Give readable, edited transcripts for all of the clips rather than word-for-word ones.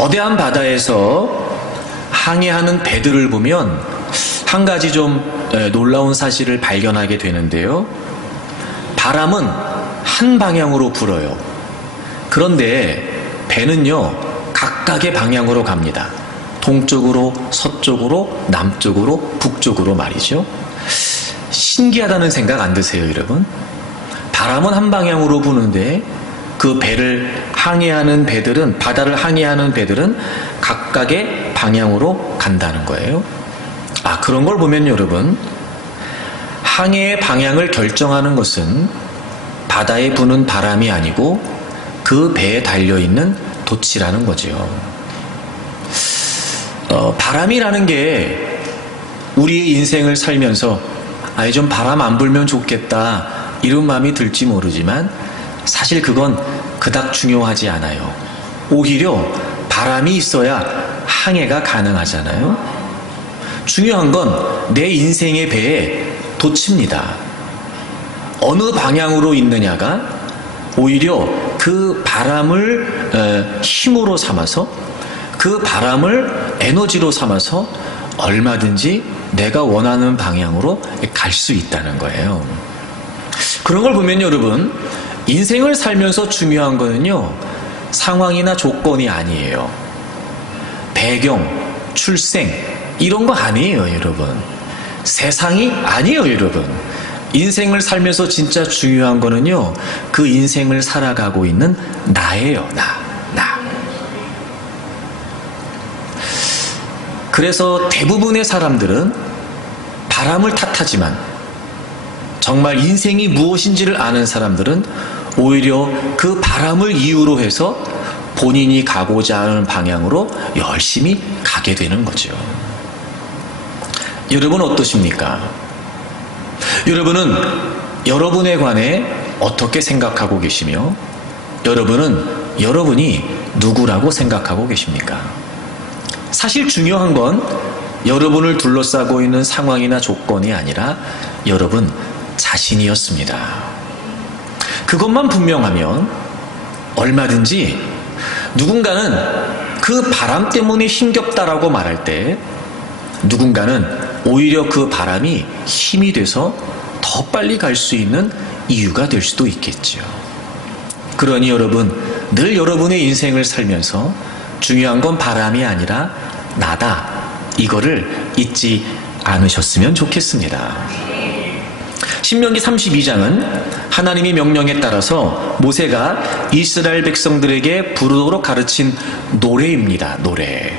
거대한 바다에서 항해하는 배들을 보면 한 가지 좀 놀라운 사실을 발견하게 되는데요. 바람은 한 방향으로 불어요. 그런데 배는요, 각각의 방향으로 갑니다. 동쪽으로, 서쪽으로, 남쪽으로, 북쪽으로 말이죠. 신기하다는 생각 안 드세요, 여러분? 바람은 한 방향으로 부는데 그 배를 항해하는 배들은, 바다를 항해하는 배들은 각각의 방향으로 간다는 거예요. 그런 걸 보면 여러분, 항해의 방향을 결정하는 것은 바다에 부는 바람이 아니고 그 배에 달려있는 돛이라는 거죠. 바람이라는 게 우리의 인생을 살면서 좀 바람 안 불면 좋겠다 이런 마음이 들지 모르지만 사실 그건 그닥 중요하지 않아요. 오히려 바람이 있어야 항해가 가능하잖아요. 중요한 건 내 인생의 배에 돛입니다. 어느 방향으로 있느냐가 오히려 그 바람을 힘으로 삼아서, 그 바람을 에너지로 삼아서 얼마든지 내가 원하는 방향으로 갈 수 있다는 거예요. 그런 걸 보면 여러분, 인생을 살면서 중요한 거는요, 상황이나 조건이 아니에요. 배경, 출생 이런 거 아니에요, 여러분. 세상이 아니에요, 여러분. 인생을 살면서 진짜 중요한 거는요, 그 인생을 살아가고 있는 나예요. 나. 그래서 대부분의 사람들은 바람을 탓하지만 정말 인생이 무엇인지를 아는 사람들은 오히려 그 바람을 이유로 해서 본인이 가고자 하는 방향으로 열심히 가게 되는 거죠. 여러분 어떠십니까? 여러분은 여러분에 관해 어떻게 생각하고 계시며 여러분은 여러분이 누구라고 생각하고 계십니까? 사실 중요한 건 여러분을 둘러싸고 있는 상황이나 조건이 아니라 여러분 자신이었습니다. 그것만 분명하면 얼마든지 누군가는 그 바람 때문에 힘겹다라고 말할 때 누군가는 오히려 그 바람이 힘이 돼서 더 빨리 갈 수 있는 이유가 될 수도 있겠죠. 그러니 여러분, 늘 여러분의 인생을 살면서 중요한 건 바람이 아니라 나다, 이거를 잊지 않으셨으면 좋겠습니다. 신명기 32장은 하나님의 명령에 따라서 모세가 이스라엘 백성들에게 부르도록 가르친 노래입니다. 노래.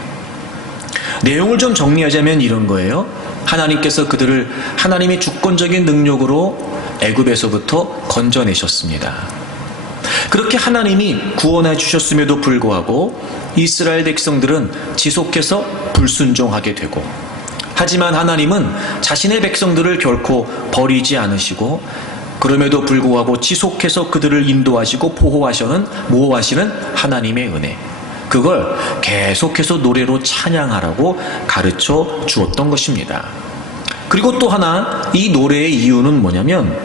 내용을 좀 정리하자면 이런 거예요. 하나님께서 그들을 하나님의 주권적인 능력으로 애굽에서부터 건져내셨습니다. 그렇게 하나님이 구원해 주셨음에도 불구하고 이스라엘 백성들은 지속해서 불순종하게 되고, 하지만 하나님은 자신의 백성들을 결코 버리지 않으시고 그럼에도 불구하고 지속해서 그들을 인도하시고 보호하시는 하나님의 은혜, 그걸 계속해서 노래로 찬양하라고 가르쳐 주었던 것입니다. 그리고 또 하나, 이 노래의 이유는 뭐냐면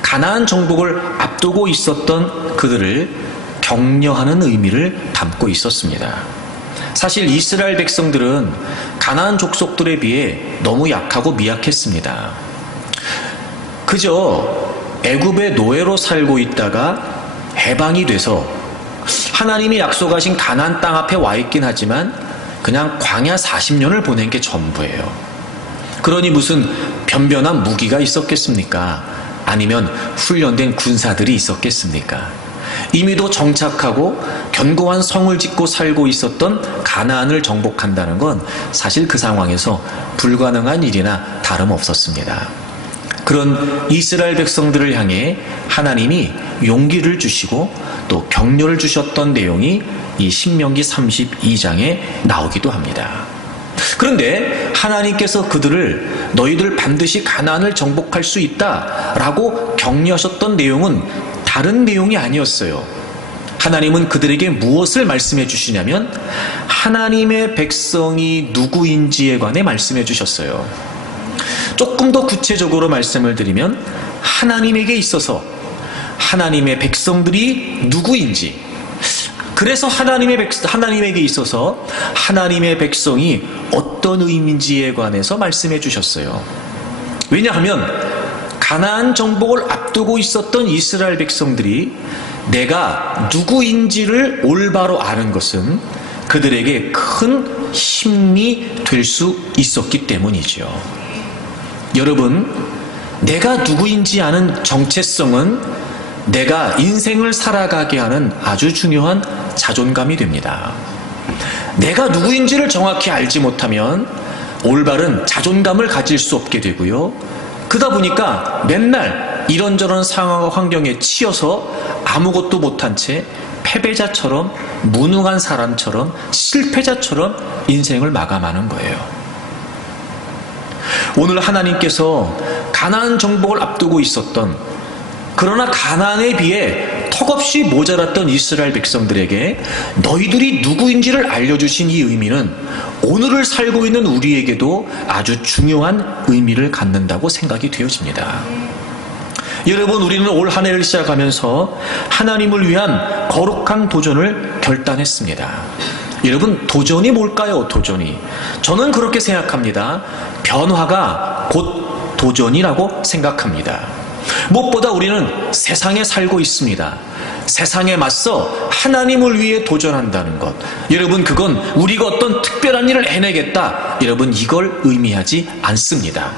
가나안 정복을 앞두고 있었던 그들을 격려하는 의미를 담고 있었습니다. 사실 이스라엘 백성들은 가나안 족속들에 비해 너무 약하고 미약했습니다. 그저 애굽의 노예로 살고 있다가 해방이 돼서 하나님이 약속하신 가나안 땅 앞에 와 있긴 하지만 그냥 광야 40년을 보낸 게 전부예요. 그러니 무슨 변변한 무기가 있었겠습니까? 아니면 훈련된 군사들이 있었겠습니까? 이미도 정착하고 견고한 성을 짓고 살고 있었던 가나안을 정복한다는 건 사실 그 상황에서 불가능한 일이나 다름없었습니다. 그런 이스라엘 백성들을 향해 하나님이 용기를 주시고 또 격려를 주셨던 내용이 이 신명기 32장에 나오기도 합니다. 그런데 하나님께서 그들을 너희들 반드시 가나안을 정복할 수 있다라고 격려하셨던 내용은 다른 내용이 아니었어요. 하나님은 그들에게 무엇을 말씀해 주시냐면 하나님의 백성이 누구인지에 관해 말씀해 주셨어요. 조금 더 구체적으로 말씀을 드리면 하나님에게 있어서 하나님의 백성들이 누구인지, 그래서 하나님에게 있어서 하나님의 백성이 어떤 의미인지에 관해서 말씀해 주셨어요. 왜냐하면 가나안 정복을 앞두고 있었던 이스라엘 백성들이 내가 누구인지를 올바로 아는 것은 그들에게 큰 힘이 될 수 있었기 때문이죠. 여러분, 내가 누구인지 아는 정체성은 내가 인생을 살아가게 하는 아주 중요한 자존감이 됩니다. 내가 누구인지를 정확히 알지 못하면 올바른 자존감을 가질 수 없게 되고요. 그러다 보니까 맨날 이런저런 상황과 환경에 치여서 아무것도 못한 채 패배자처럼, 무능한 사람처럼, 실패자처럼 인생을 마감하는 거예요. 오늘 하나님께서 가나안 정복을 앞두고 있었던, 그러나 가나안에 비해 턱없이 모자랐던 이스라엘 백성들에게 너희들이 누구인지를 알려주신 이 의미는 오늘을 살고 있는 우리에게도 아주 중요한 의미를 갖는다고 생각이 되어집니다. 여러분, 우리는 올 한 해를 시작하면서 하나님을 위한 거룩한 도전을 결단했습니다. 여러분, 도전이 뭘까요? 도전이. 저는 그렇게 생각합니다. 변화가 곧 도전이라고 생각합니다. 무엇보다 우리는 세상에 살고 있습니다. 세상에 맞서 하나님을 위해 도전한다는 것. 여러분, 그건 우리가 어떤 특별한 일을 해내겠다, 여러분, 이걸 의미하지 않습니다.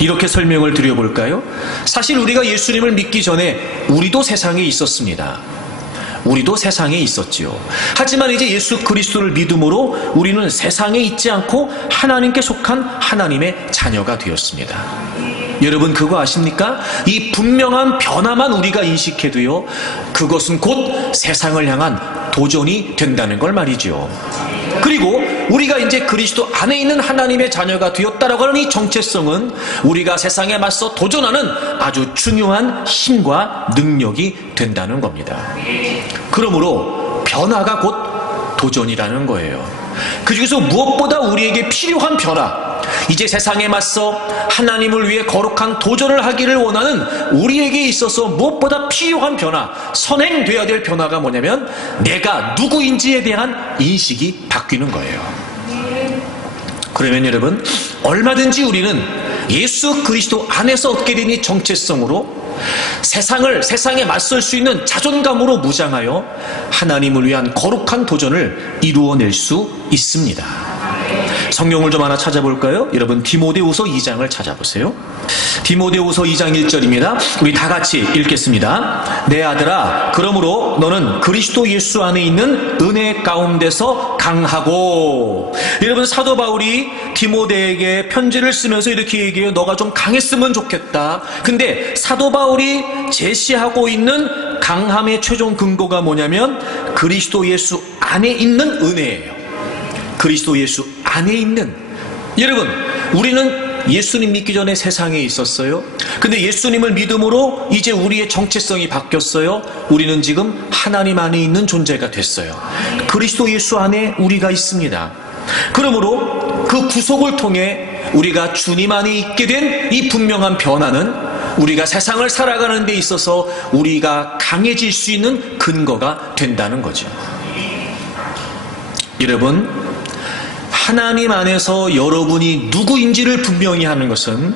이렇게 설명을 드려볼까요? 사실 우리가 예수님을 믿기 전에 우리도 세상에 있었습니다. 우리도 세상에 있었지요. 하지만 이제 예수 그리스도를 믿음으로 우리는 세상에 있지 않고 하나님께 속한 하나님의 자녀가 되었습니다. 여러분, 그거 아십니까? 이 분명한 변화만 우리가 인식해도요, 그것은 곧 세상을 향한 도전이 된다는 걸 말이죠. 그리고 우리가 이제 그리스도 안에 있는 하나님의 자녀가 되었다라고 하는 이 정체성은 우리가 세상에 맞서 도전하는 아주 중요한 힘과 능력이 된다는 겁니다. 그러므로 변화가 곧 도전이라는 거예요. 그 중에서 무엇보다 우리에게 필요한 변화, 이제 세상에 맞서 하나님을 위해 거룩한 도전을 하기를 원하는 우리에게 있어서 무엇보다 필요한 변화, 선행돼야 될 변화가 뭐냐면 내가 누구인지에 대한 인식이 바뀌는 거예요. 그러면 여러분, 얼마든지 우리는 예수 그리스도 안에서 얻게 된 이 정체성으로 세상에 맞설 수 있는 자존감으로 무장하여 하나님을 위한 거룩한 도전을 이루어낼 수 있습니다. 성경을 좀 하나 찾아볼까요? 여러분, 디모데후서 2장을 찾아보세요. 디모데후서 2장 1절입니다. 우리 다 같이 읽겠습니다. 내 아들아, 그러므로 너는 그리스도 예수 안에 있는 은혜 가운데서 강하고. 여러분, 사도 바울이 디모데에게 편지를 쓰면서 이렇게 얘기해요. 너가 좀 강했으면 좋겠다. 근데 사도 바울이 제시하고 있는 강함의 최종 근거가 뭐냐면 그리스도 예수 안에 있는 은혜예요. 그리스도 예수 안에 있는. 여러분, 우리는 예수님 믿기 전에 세상에 있었어요. 근데 예수님을 믿음으로 이제 우리의 정체성이 바뀌었어요. 우리는 지금 하나님 안에 있는 존재가 됐어요. 그리스도 예수 안에 우리가 있습니다. 그러므로 그 구속을 통해 우리가 주님 안에 있게 된 이 분명한 변화는 우리가 세상을 살아가는 데 있어서 우리가 강해질 수 있는 근거가 된다는 거죠. 여러분, 하나님 안에서 여러분이 누구인지를 분명히 하는 것은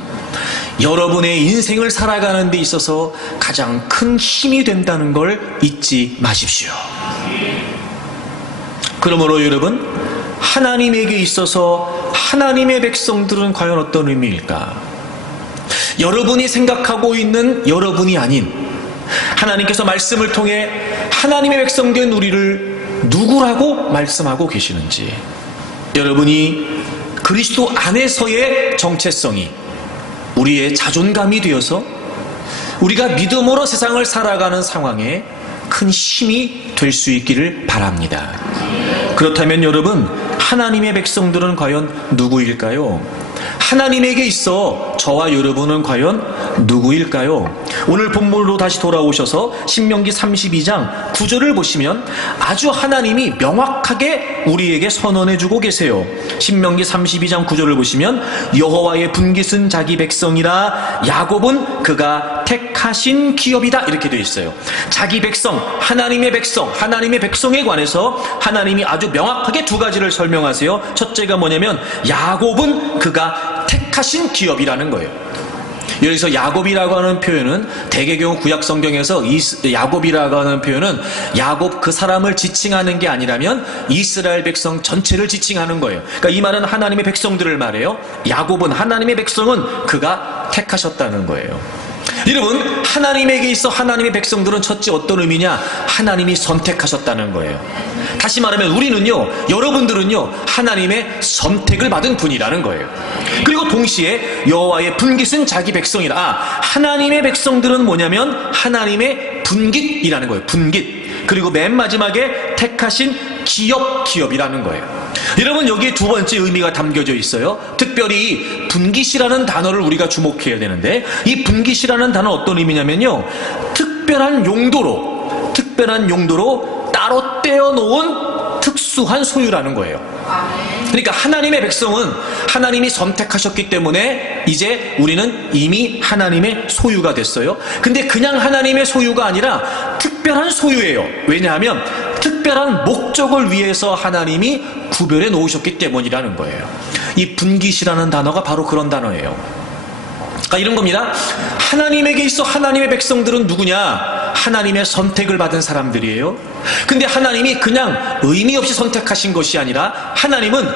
여러분의 인생을 살아가는 데 있어서 가장 큰 힘이 된다는 걸 잊지 마십시오. 그러므로 여러분, 하나님에게 있어서 하나님의 백성들은 과연 어떤 의미일까? 여러분이 생각하고 있는 여러분이 아닌 하나님께서 말씀을 통해 하나님의 백성된 우리를 누구라고 말씀하고 계시는지, 여러분이 그리스도 안에서의 정체성이 우리의 자존감이 되어서 우리가 믿음으로 세상을 살아가는 상황에 큰 힘이 될 수 있기를 바랍니다. 그렇다면 여러분, 하나님의 백성들은 과연 누구일까요? 하나님에게 있어 저와 여러분은 과연 누구일까요? 오늘 본문으로 다시 돌아오셔서 신명기 32장 9절을 보시면 아주 하나님이 명확하게 우리에게 선언해주고 계세요. 신명기 32장 9절을 보시면 여호와의 분깃은 자기 백성이라 야곱은 그가 택하신 기업이다 이렇게 되어 있어요. 자기 백성, 하나님의 백성에 관해서 하나님이 아주 명확하게 두 가지를 설명하세요. 첫째가 뭐냐면 야곱은 그가 택하신 기업이라는 거예요. 여기서 야곱이라고 하는 표현은 대개 경우 구약 성경에서 야곱이라고 하는 표현은 야곱 그 사람을 지칭하는 게 아니라면 이스라엘 백성 전체를 지칭하는 거예요. 그러니까 이 말은 하나님의 백성들을 말해요. 야곱은 하나님의 백성은 그가 택하셨다는 거예요. 여러분, 하나님에게 있어 하나님의 백성들은 첫째 어떤 의미냐? 하나님이 선택하셨다는 거예요. 다시 말하면 우리는요, 여러분들은요, 하나님의 선택을 받은 분이라는 거예요. 그리고 동시에 여호와의 분깃은 자기 백성이라. 하나님의 백성들은 뭐냐면 하나님의 분깃이라는 거예요. 분깃. 그리고 맨 마지막에 택하신 기업이라는 거예요. 여러분, 여기에 두 번째 의미가 담겨져 있어요. 특별히 분깃이라는 단어를 우리가 주목해야 되는데, 이 분깃이라는 단어는 어떤 의미냐면요, 특별한 용도로 따로 떼어놓은 특수한 소유라는 거예요. 그러니까 하나님의 백성은 하나님이 선택하셨기 때문에 이제 우리는 이미 하나님의 소유가 됐어요. 근데 그냥 하나님의 소유가 아니라 특별한 소유예요. 왜냐하면 특별한 목적을 위해서 하나님이 구별해 놓으셨기 때문이라는 거예요. 이 분깃이라는 단어가 바로 그런 단어예요. 그러니까 이런 겁니다. 하나님에게 있어 하나님의 백성들은 누구냐? 하나님의 선택을 받은 사람들이에요. 근데 하나님이 그냥 의미 없이 선택하신 것이 아니라 하나님은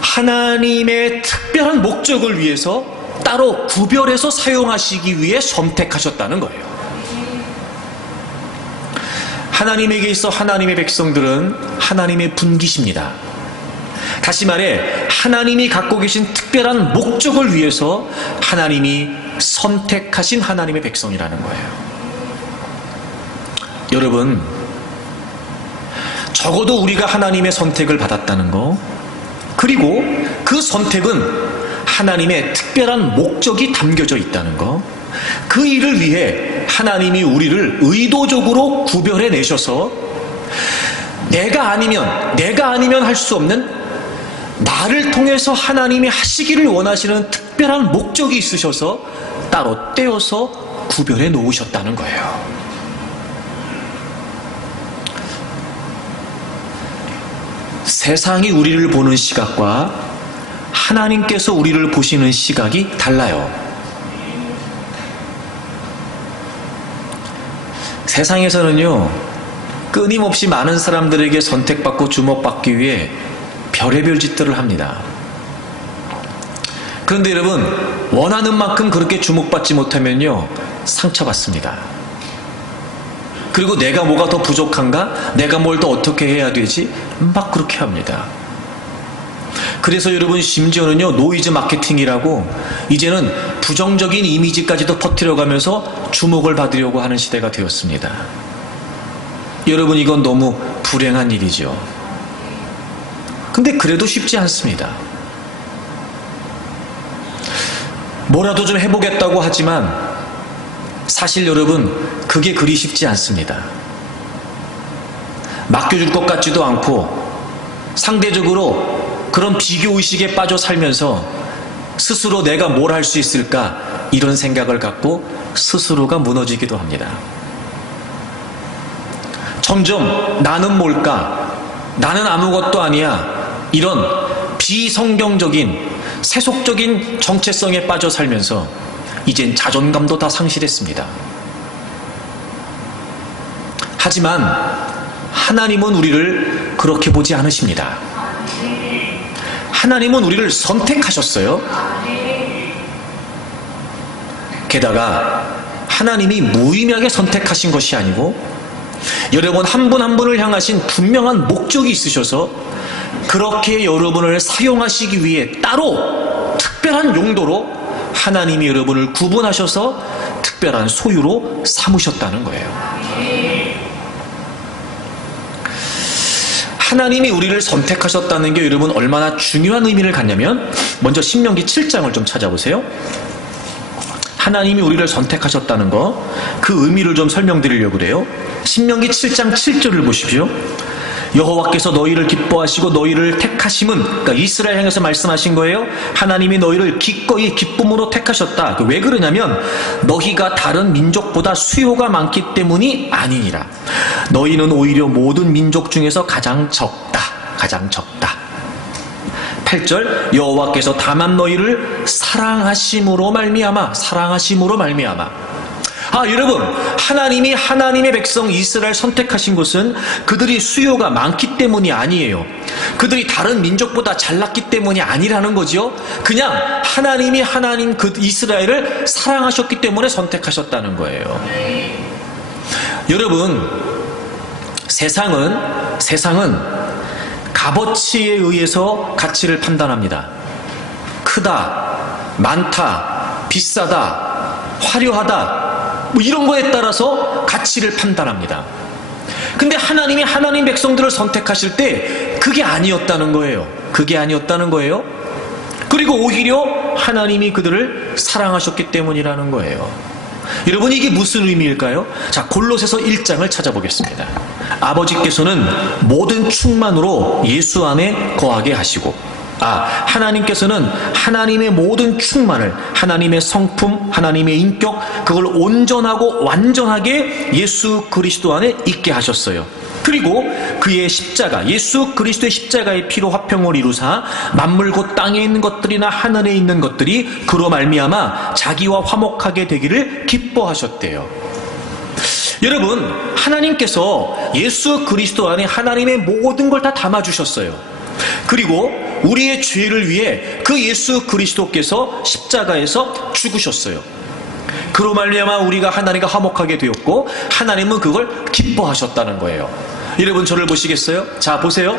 하나님의 특별한 목적을 위해서 따로 구별해서 사용하시기 위해 선택하셨다는 거예요. 하나님에게 있어 하나님의 백성들은 하나님의 분깃입니다. 다시 말해 하나님이 갖고 계신 특별한 목적을 위해서 하나님이 선택하신 하나님의 백성이라는 거예요. 여러분, 적어도 우리가 하나님의 선택을 받았다는 거, 그리고 그 선택은 하나님의 특별한 목적이 담겨져 있다는 거, 그 일을 위해 하나님이 우리를 의도적으로 구별해 내셔서 내가 아니면 할 수 없는 나를 통해서 하나님이 하시기를 원하시는 특별한 목적이 있으셔서 따로 떼어서 구별해 놓으셨다는 거예요. 세상이 우리를 보는 시각과 하나님께서 우리를 보시는 시각이 달라요. 세상에서는요, 끊임없이 많은 사람들에게 선택받고 주목받기 위해 별의별 짓들을 합니다. 그런데 여러분, 원하는 만큼 그렇게 주목받지 못하면요, 상처받습니다. 그리고 내가 뭐가 더 부족한가? 내가 뭘 더 어떻게 해야 되지? 막 그렇게 합니다. 그래서 여러분, 심지어는요, 노이즈 마케팅이라고 이제는 부정적인 이미지까지도 퍼뜨려가면서 주목을 받으려고 하는 시대가 되었습니다. 여러분, 이건 너무 불행한 일이죠. 근데 그래도 쉽지 않습니다. 뭐라도 좀 해보겠다고 하지만 사실 여러분, 그게 그리 쉽지 않습니다. 맡겨줄 것 같지도 않고 상대적으로 그런 비교의식에 빠져 살면서 스스로 내가 뭘 할 수 있을까 이런 생각을 갖고 스스로가 무너지기도 합니다. 점점 나는 뭘까? 나는 아무것도 아니야. 이런 비성경적인 세속적인 정체성에 빠져 살면서 이젠 자존감도 다 상실했습니다. 하지만 하나님은 우리를 그렇게 보지 않으십니다. 하나님은 우리를 선택하셨어요. 게다가 하나님이 무의미하게 선택하신 것이 아니고 여러분 한 분 한 분을 향하신 분명한 목적이 있으셔서 그렇게 여러분을 사용하시기 위해 따로 특별한 용도로 하나님이 여러분을 구분하셔서 특별한 소유로 삼으셨다는 거예요. 하나님이 우리를 선택하셨다는 게 여러분 얼마나 중요한 의미를 갖냐면 먼저 신명기 7장을 좀 찾아보세요. 하나님이 우리를 선택하셨다는 거, 그 의미를 좀 설명드리려고 그래요. 신명기 7장 7절을 보십시오. 여호와께서 너희를 기뻐하시고 너희를 택하심은, 그러니까 이스라엘 향해서 말씀하신 거예요. 하나님이 너희를 기꺼이 기쁨으로 택하셨다. 왜 그러냐면 너희가 다른 민족보다 수요가 많기 때문이 아니니라. 너희는 오히려 모든 민족 중에서 가장 적다. 가장 적다. 8절, 여호와께서 다만 너희를 사랑하심으로 말미암아, 사랑하심으로 말미암아. 여러분, 하나님이 하나님의 백성 이스라엘 선택하신 것은 그들이 수요가 많기 때문이 아니에요. 그들이 다른 민족보다 잘났기 때문이 아니라는 거죠. 그냥 하나님이 하나님 그 이스라엘을 사랑하셨기 때문에 선택하셨다는 거예요. 여러분, 세상은 값어치에 의해서 가치를 판단합니다. 크다, 많다, 비싸다, 화려하다, 뭐 이런 거에 따라서 가치를 판단합니다. 근데 하나님이 하나님 백성들을 선택하실 때 그게 아니었다는 거예요. 그게 아니었다는 거예요. 그리고 오히려 하나님이 그들을 사랑하셨기 때문이라는 거예요. 여러분, 이게 무슨 의미일까요? 자, 골로새서 1장을 찾아보겠습니다. 아버지께서는 모든 충만으로 예수 안에 거하게 하시고, 하나님께서는 하나님의 모든 충만을, 하나님의 성품, 하나님의 인격, 그걸 온전하고 완전하게 예수 그리스도 안에 있게 하셨어요. 그리고 그의 십자가, 예수 그리스도의 십자가의 피로 화평을 이루사 만물 곧 땅에 있는 것들이나 하늘에 있는 것들이 그로 말미암아 자기와 화목하게 되기를 기뻐하셨대요. 여러분, 하나님께서 예수 그리스도 안에 하나님의 모든 걸 다 담아주셨어요. 그리고 우리의 죄를 위해 그 예수 그리스도께서 십자가에서 죽으셨어요. 그로 말미암아 우리가 하나님과 화목하게 되었고 하나님은 그걸 기뻐하셨다는 거예요. 여러분, 저를 보시겠어요? 자, 보세요.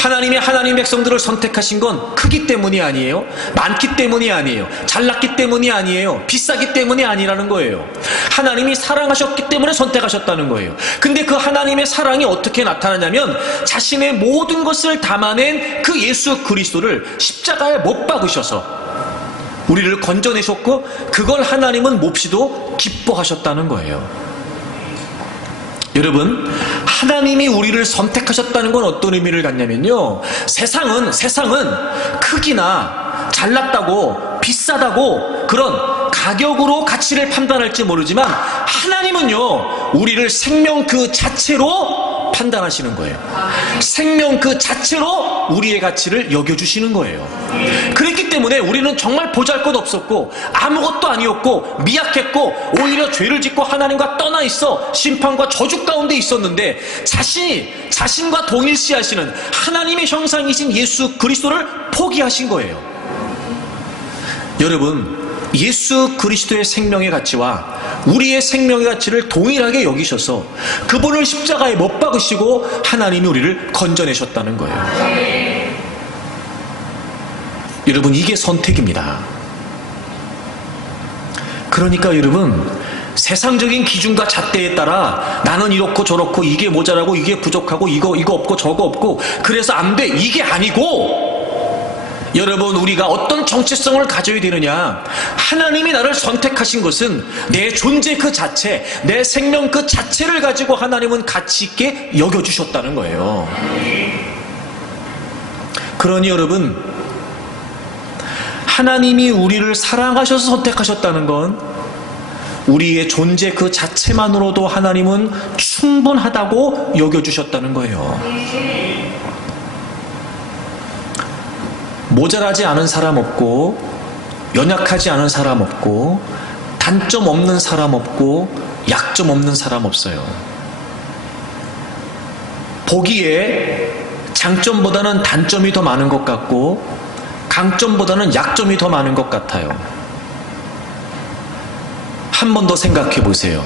하나님이 하나님 백성들을 선택하신 건 크기 때문이 아니에요. 많기 때문이 아니에요. 잘났기 때문이 아니에요. 비싸기 때문이 아니라는 거예요. 하나님이 사랑하셨기 때문에 선택하셨다는 거예요. 근데 그 하나님의 사랑이 어떻게 나타나냐면 자신의 모든 것을 담아낸 그 예수 그리스도를 십자가에 못 박으셔서 우리를 건져내셨고 그걸 하나님은 몹시도 기뻐하셨다는 거예요. 여러분, 하나님이 우리를 선택하셨다는 건 어떤 의미를 갖냐면요, 세상은 크기나 잘났다고 비싸다고 그런 가격으로 가치를 판단할지 모르지만 하나님은요, 우리를 생명 그 자체로 판단하시는 거예요. 생명 그 자체로 우리의 가치를 여겨주시는 거예요. 그렇기 때문에 우리는 정말 보잘것 없었고 아무것도 아니었고 미약했고 오히려 죄를 짓고 하나님과 떠나 있어 심판과 저주 가운데 있었는데 자신과 동일시하시는 하나님의 형상이신 예수 그리스도를 포기하신 거예요. 여러분, 예수 그리스도의 생명의 가치와 우리의 생명의 가치를 동일하게 여기셔서 그분을 십자가에 못 박으시고 하나님이 우리를 건져내셨다는 거예요. 여러분, 이게 선택입니다. 그러니까 여러분, 세상적인 기준과 잣대에 따라 나는 이렇고 저렇고 이게 모자라고 이게 부족하고 이거 없고 저거 없고 그래서 안 돼, 이게 아니고, 여러분, 우리가 어떤 정체성을 가져야 되느냐? 하나님이 나를 선택하신 것은 내 존재 그 자체, 내 생명 그 자체를 가지고 하나님은 가치 있게 여겨주셨다는 거예요. 그러니 여러분, 하나님이 우리를 사랑하셔서 선택하셨다는 건 우리의 존재 그 자체만으로도 하나님은 충분하다고 여겨주셨다는 거예요. 모자라지 않은 사람 없고 연약하지 않은 사람 없고 단점 없는 사람 없고 약점 없는 사람 없어요. 보기에 장점보다는 단점이 더 많은 것 같고 강점보다는 약점이 더 많은 것 같아요. 한 번 더 생각해 보세요.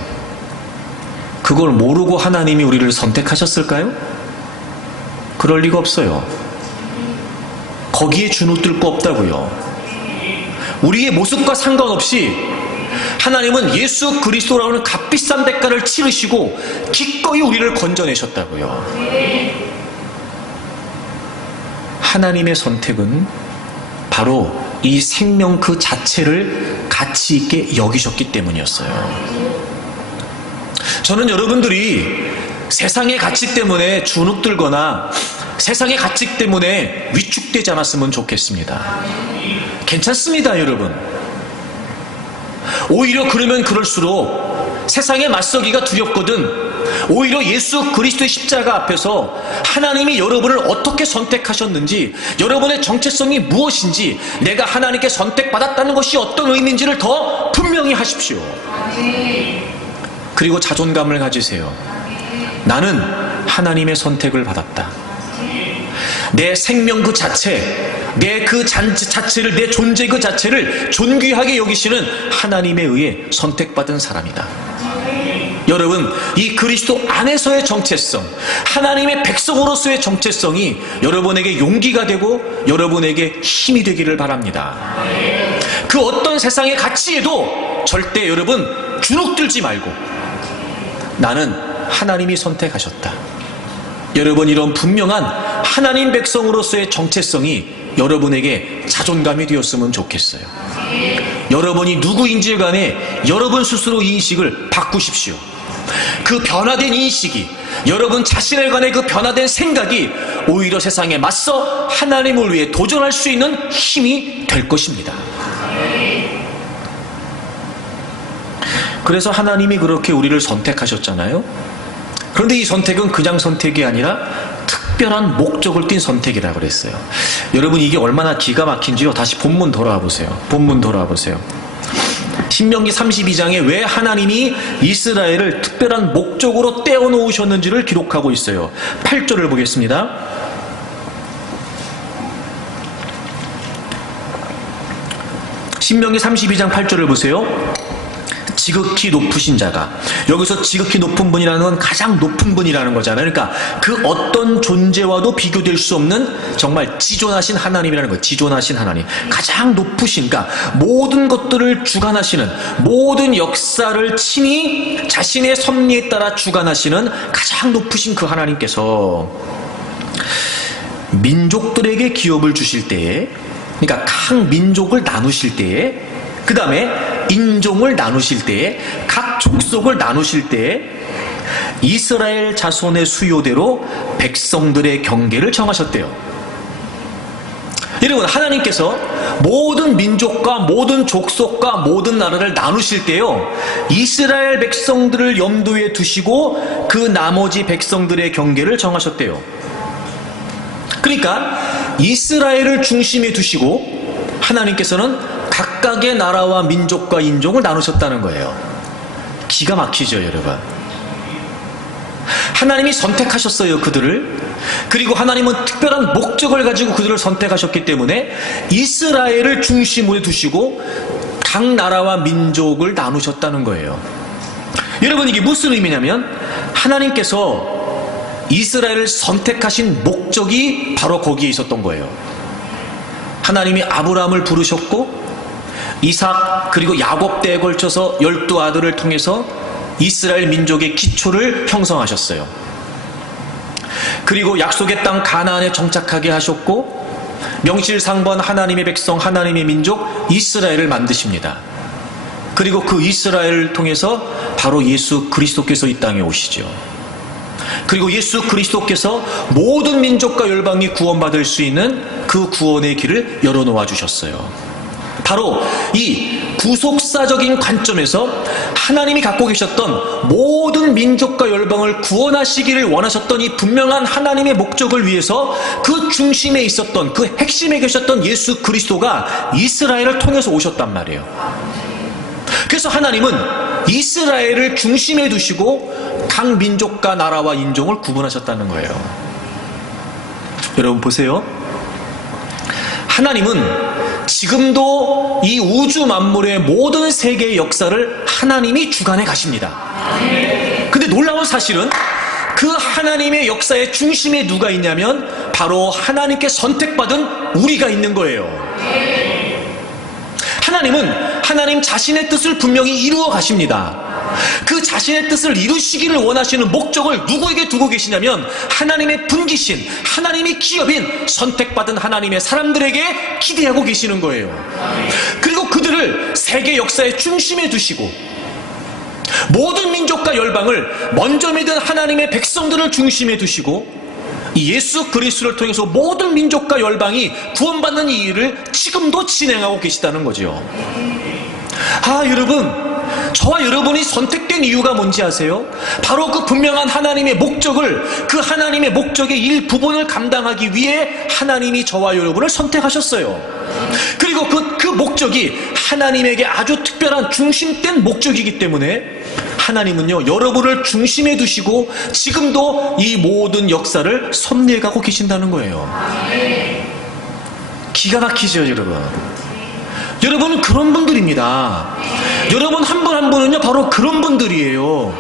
그걸 모르고 하나님이 우리를 선택하셨을까요? 그럴 리가 없어요. 거기에 주눅들 거 없다고요. 우리의 모습과 상관없이 하나님은 예수 그리스도라는 값비싼 대가를 치르시고 기꺼이 우리를 건져내셨다고요. 하나님의 선택은 바로 이 생명 그 자체를 가치 있게 여기셨기 때문이었어요. 저는 여러분들이 세상의 가치 때문에 주눅들거나 세상의 가치 때문에 위축되지 않았으면 좋겠습니다. 괜찮습니다, 여러분. 오히려 그러면 그럴수록 세상에 맞서기가 두렵거든. 오히려 예수 그리스도의 십자가 앞에서 하나님이 여러분을 어떻게 선택하셨는지, 여러분의 정체성이 무엇인지, 내가 하나님께 선택받았다는 것이 어떤 의미인지를 더 분명히 하십시오. 그리고 자존감을 가지세요. 나는 하나님의 선택을 받았다. 내 생명 그 자체, 내 그 자체를, 내 존재 그 자체를 존귀하게 여기시는 하나님에 의해 선택받은 사람이다. 여러분, 이 그리스도 안에서의 정체성, 하나님의 백성으로서의 정체성이 여러분에게 용기가 되고 여러분에게 힘이 되기를 바랍니다. 그 어떤 세상의 가치에도 절대 여러분 주눅들지 말고, 나는 하나님이 선택하셨다. 여러분, 이런 분명한 하나님 백성으로서의 정체성이 여러분에게 자존감이 되었으면 좋겠어요. 여러분이 누구인지 간에 여러분 스스로 인식을 바꾸십시오. 그 변화된 인식이, 여러분 자신에 관해 그 변화된 생각이 오히려 세상에 맞서 하나님을 위해 도전할 수 있는 힘이 될 것입니다. 그래서 하나님이 그렇게 우리를 선택하셨잖아요. 그런데 이 선택은 그냥 선택이 아니라 특별한 목적을 띈 선택이라고 그랬어요. 여러분, 이게 얼마나 기가 막힌지요. 다시 본문 돌아와 보세요. 본문 돌아와 보세요. 신명기 32장에 왜 하나님이 이스라엘을 특별한 목적으로 떼어놓으셨는지를 기록하고 있어요. 8절을 보겠습니다. 신명기 32장 8절을 보세요. 지극히 높으신 자가, 여기서 지극히 높은 분이라는 건 가장 높은 분이라는 거잖아요. 그러니까 그 어떤 존재와도 비교될 수 없는 정말 지존하신 하나님이라는 거예요. 지존하신 하나님, 가장 높으신, 그러니까 모든 것들을 주관하시는, 모든 역사를 친히 자신의 섭리에 따라 주관하시는 가장 높으신 그 하나님께서 민족들에게 기업을 주실 때에, 그러니까 각 민족을 나누실 때에, 그 다음에 인종을 나누실 때에, 각 족속을 나누실 때에 이스라엘 자손의 수요대로 백성들의 경계를 정하셨대요. 여러분, 하나님께서 모든 민족과 모든 족속과 모든 나라를 나누실 때요, 이스라엘 백성들을 염두에 두시고 그 나머지 백성들의 경계를 정하셨대요. 그러니까 이스라엘을 중심에 두시고 하나님께서는 각각의 나라와 민족과 인종을 나누셨다는 거예요. 기가 막히죠, 여러분. 하나님이 선택하셨어요, 그들을. 그리고 하나님은 특별한 목적을 가지고 그들을 선택하셨기 때문에 이스라엘을 중심으로 두시고 각 나라와 민족을 나누셨다는 거예요. 여러분, 이게 무슨 의미냐면 하나님께서 이스라엘을 선택하신 목적이 바로 거기에 있었던 거예요. 하나님이 아브라함을 부르셨고 이삭 그리고 야곱 때에 걸쳐서 12아들을 통해서 이스라엘 민족의 기초를 형성하셨어요. 그리고 약속의 땅 가나안에 정착하게 하셨고 명실상부한 하나님의 백성, 하나님의 민족 이스라엘을 만드십니다. 그리고 그 이스라엘을 통해서 바로 예수 그리스도께서 이 땅에 오시죠. 그리고 예수 그리스도께서 모든 민족과 열방이 구원받을 수 있는 그 구원의 길을 열어놓아 주셨어요. 바로 이 구속사적인 관점에서 하나님이 갖고 계셨던 모든 민족과 열방을 구원하시기를 원하셨던 이 분명한 하나님의 목적을 위해서 그 중심에 있었던, 그 핵심에 계셨던 예수 그리스도가 이스라엘을 통해서 오셨단 말이에요. 그래서 하나님은 이스라엘을 중심에 두시고 각 민족과 나라와 인종을 구분하셨다는 거예요. 여러분 보세요. 하나님은 지금도 이 우주 만물의 모든 세계의 역사를 하나님이 주관해 가십니다. 근데 놀라운 사실은 그 하나님의 역사의 중심에 누가 있냐면 바로 하나님께 선택받은 우리가 있는 거예요. 하나님은 하나님 자신의 뜻을 분명히 이루어 가십니다. 그 자신의 뜻을 이루시기를 원하시는 목적을 누구에게 두고 계시냐면 하나님의 분기신, 하나님의 기업인 선택받은 하나님의 사람들에게 기대하고 계시는 거예요. 그리고 그들을 세계 역사의 중심에 두시고 모든 민족과 열방을 먼저 믿은 하나님의 백성들을 중심에 두시고 이 예수 그리스도를 통해서 모든 민족과 열방이 구원받는 이 일을 지금도 진행하고 계시다는 거죠. 여러분, 저와 여러분이 선택된 이유가 뭔지 아세요? 바로 그 분명한 하나님의 목적을, 그 하나님의 목적의 일부분을 감당하기 위해 하나님이 저와 여러분을 선택하셨어요. 그리고 그 목적이 하나님에게 아주 특별한 중심된 목적이기 때문에 하나님은요, 여러분을 중심에 두시고 지금도 이 모든 역사를 섭리해가고 계신다는 거예요. 기가 막히죠, 여러분. 여러분은 그런 분들입니다. 여러분 한 분 한 분은요, 바로 그런 분들이에요.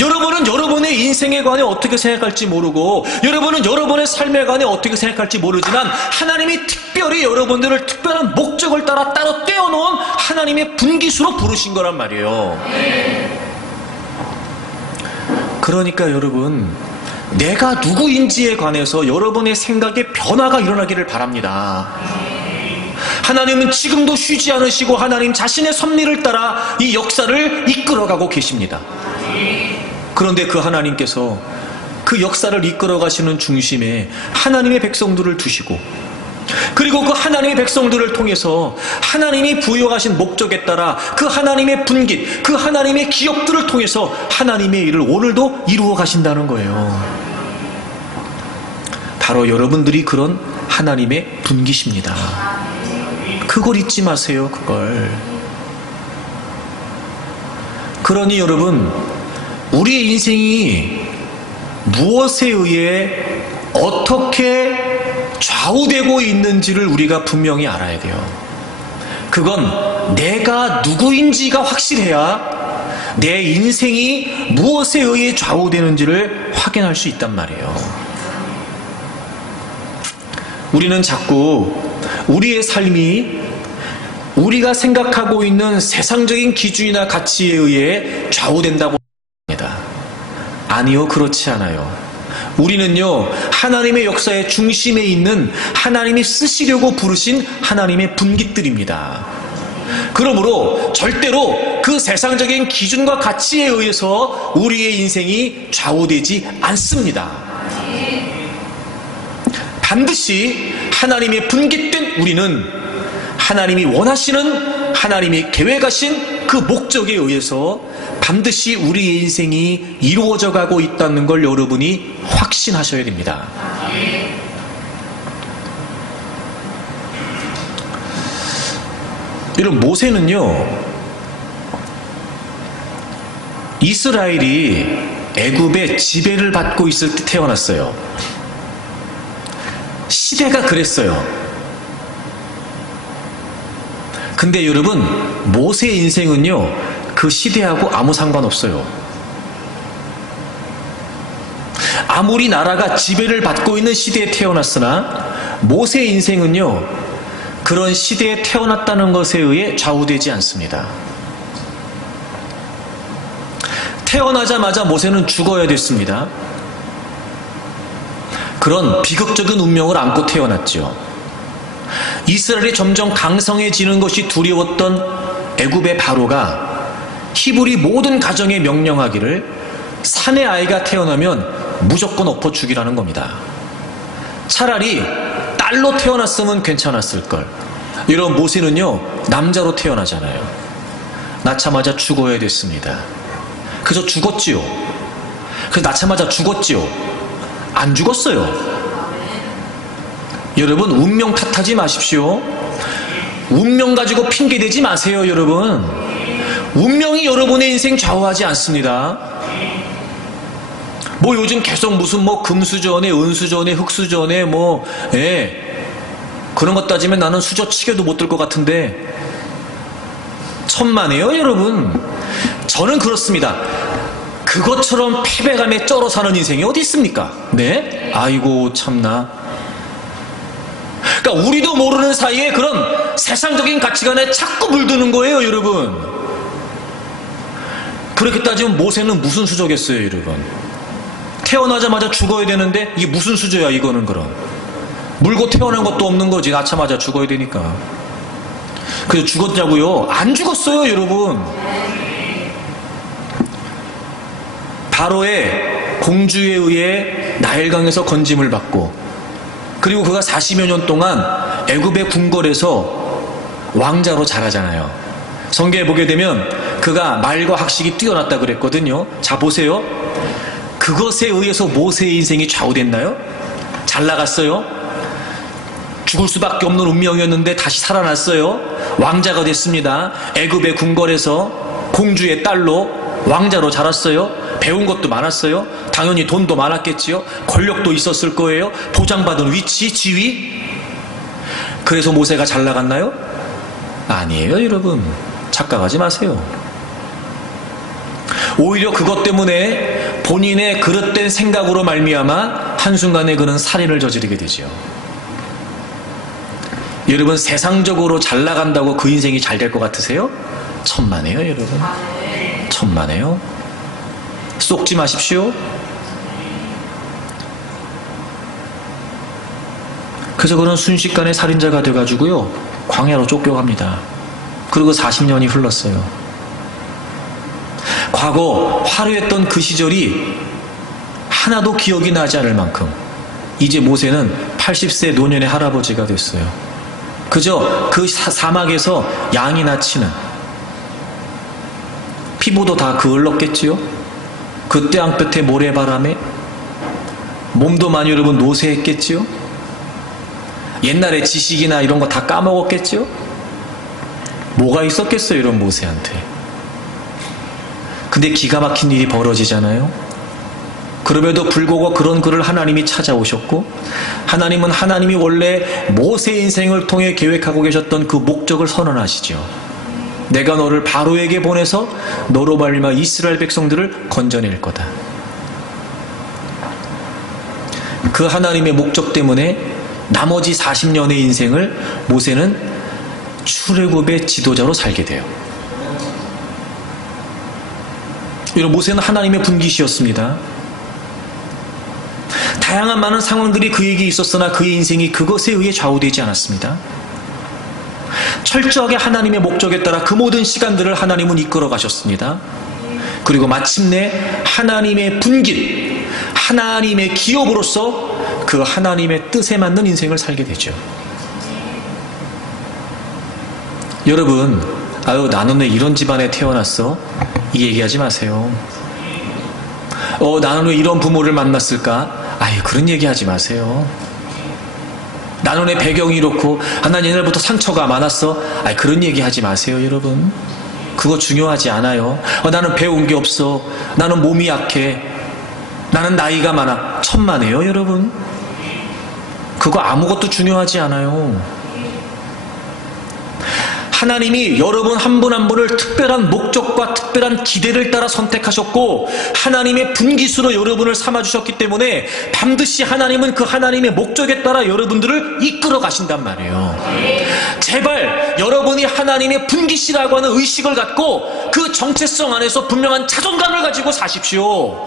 여러분은 여러분의 인생에 관해 어떻게 생각할지 모르고, 여러분은 여러분의 삶에 관해 어떻게 생각할지 모르지만, 하나님이 특별히 여러분들을 특별한 목적을 따라 따로 떼어놓은 하나님의 분기수로 부르신 거란 말이에요. 그러니까 여러분, 내가 누구인지에 관해서 여러분의 생각에 변화가 일어나기를 바랍니다. 하나님은 지금도 쉬지 않으시고 하나님 자신의 섭리를 따라 이 역사를 이끌어가고 계십니다. 그런데 그 하나님께서 그 역사를 이끌어 가시는 중심에 하나님의 백성들을 두시고, 그리고 그 하나님의 백성들을 통해서 하나님이 부여하신 목적에 따라 그 하나님의 분깃, 그 하나님의 기업들을 통해서 하나님의 일을 오늘도 이루어 가신다는 거예요. 바로 여러분들이 그런 하나님의 분깃입니다. 그걸 잊지 마세요, 그걸. 그러니 여러분, 우리의 인생이 무엇에 의해 어떻게 좌우되고 있는지를 우리가 분명히 알아야 돼요. 그건 내가 누구인지가 확실해야 내 인생이 무엇에 의해 좌우되는지를 확인할 수 있단 말이에요. 우리는 자꾸 우리의 삶이 우리가 생각하고 있는 세상적인 기준이나 가치에 의해 좌우된다고 합니다. 아니요, 그렇지 않아요. 우리는요, 하나님의 역사의 중심에 있는 하나님이 쓰시려고 부르신 하나님의 분깃들입니다. 그러므로 절대로 그 세상적인 기준과 가치에 의해서 우리의 인생이 좌우되지 않습니다. 반드시 하나님의 분깃된 우리는 하나님이 원하시는, 하나님이 계획하신 그 목적에 의해서 반드시 우리의 인생이 이루어져 가고 있다는 걸 여러분이 확신하셔야 됩니다. 이런 모세는요, 이스라엘이 애굽의 지배를 받고 있을 때 태어났어요. 시대가 그랬어요. 근데 여러분, 모세의 인생은요, 그 시대하고 아무 상관없어요. 아무리 나라가 지배를 받고 있는 시대에 태어났으나 모세의 인생은요, 그런 시대에 태어났다는 것에 의해 좌우되지 않습니다. 태어나자마자 모세는 죽어야 됐습니다. 그런 비극적인 운명을 안고 태어났죠. 이스라엘이 점점 강성해지는 것이 두려웠던 애굽의 바로가 히브리 모든 가정에 명령하기를 산의 아이가 태어나면 무조건 엎어 죽이라는 겁니다. 차라리 딸로 태어났으면 괜찮았을걸. 이런 모세는요, 남자로 태어나잖아요. 낳자마자 죽어야 됐습니다. 그래서 죽었지요. 그래서 낳자마자 죽었지요. 안 죽었어요. 여러분, 운명 탓하지 마십시오. 운명 가지고 핑계대지 마세요, 여러분. 운명이 여러분의 인생 좌우하지 않습니다. 뭐 요즘 계속 무슨 뭐 금수저네, 은수저네, 흑수저네, 뭐, 그런 것 따지면 나는 수저 치게도 못 들 것 같은데, 천만에요, 여러분. 저는 그렇습니다. 그것처럼 패배감에 쩔어 사는 인생이 어디 있습니까? 네? 아이고, 참나. 그러니까 우리도 모르는 사이에 그런 세상적인 가치관에 자꾸 물드는 거예요, 여러분. 그렇게 따지면 모세는 무슨 수저겠어요, 여러분. 태어나자마자 죽어야 되는데 이게 무슨 수저야, 이거는. 그럼 물고 태어난 것도 없는 거지. 낳자마자 죽어야 되니까. 그래서 죽었냐고요? 안 죽었어요, 여러분. 바로의 공주에 의해 나일강에서 건짐을 받고, 그리고 그가 40여 년 동안 애굽의 궁궐에서 왕자로 자라잖아요. 성경에 보게 되면 그가 말과 학식이 뛰어났다 그랬거든요. 자, 보세요. 그것에 의해서 모세의 인생이 좌우됐나요? 잘 나갔어요. 죽을 수밖에 없는 운명이었는데 다시 살아났어요. 왕자가 됐습니다. 애굽의 궁궐에서 공주의 딸로 왕자로 자랐어요. 배운 것도 많았어요. 당연히 돈도 많았겠지요. 권력도 있었을 거예요. 보장받은 위치, 지위. 그래서 모세가 잘 나갔나요? 아니에요, 여러분. 착각하지 마세요. 오히려 그것 때문에 본인의 그릇된 생각으로 말미암아 한순간에 그는 살인을 저지르게 되죠. 여러분, 세상적으로 잘 나간다고 그 인생이 잘 될 것 같으세요? 천만에요, 여러분. 천만에요. 쏙지 마십시오. 그래서 그는 순식간에 살인자가 돼가지고요, 광야로 쫓겨갑니다. 그리고 40년이 흘렀어요. 과거 화려했던 그 시절이 하나도 기억이 나지 않을 만큼 이제 모세는 80세 노년의 할아버지가 됐어요. 그저 그 사막에서 양이나 치는, 피부도 다 그을렀겠지요. 그 땅끝에 모래바람에 몸도 많이 여러분 노쇠했겠지요. 옛날에 지식이나 이런 거 다 까먹었겠지요. 뭐가 있었겠어요, 이런 모세한테. 근데 기가 막힌 일이 벌어지잖아요. 그럼에도 불구하고 그런 그를 하나님이 찾아오셨고, 하나님은 하나님이 원래 모세 인생을 통해 계획하고 계셨던 그 목적을 선언하시죠. 내가 너를 바로에게 보내서 너로 말미암아 이스라엘 백성들을 건져낼 거다. 그 하나님의 목적 때문에 나머지 40년의 인생을 모세는 출애굽의 지도자로 살게 돼요. 여러분, 모세는 하나님의 분기시였습니다. 다양한 많은 상황들이 그에게 있었으나 그의 인생이 그것에 의해 좌우되지 않았습니다. 철저하게 하나님의 목적에 따라 그 모든 시간들을 하나님은 이끌어 가셨습니다. 그리고 마침내 하나님의 분깃, 하나님의 기업으로서 그 하나님의 뜻에 맞는 인생을 살게 되죠. 여러분, 아유 나는 왜 이런 집안에 태어났어? 이 얘기하지 마세요. 나는 왜 이런 부모를 만났을까? 아유 그런 얘기하지 마세요. 나는 왜 배경이 이렇고, 난 옛날부터 상처가 많았어. 아이 그런 얘기 하지 마세요, 여러분. 그거 중요하지 않아요. 나는 배운 게 없어. 나는 몸이 약해. 나는 나이가 많아. 천만에요, 여러분. 그거 아무것도 중요하지 않아요. 하나님이 여러분 한 분 한 분을 특별한 목적과 특별한 기대를 따라 선택하셨고, 하나님의 분깃으로 여러분을 삼아주셨기 때문에 반드시 하나님은 그 하나님의 목적에 따라 여러분들을 이끌어 가신단 말이에요. 제발 여러분이 하나님의 분깃이라고 하는 의식을 갖고 그 정체성 안에서 분명한 자존감을 가지고 사십시오.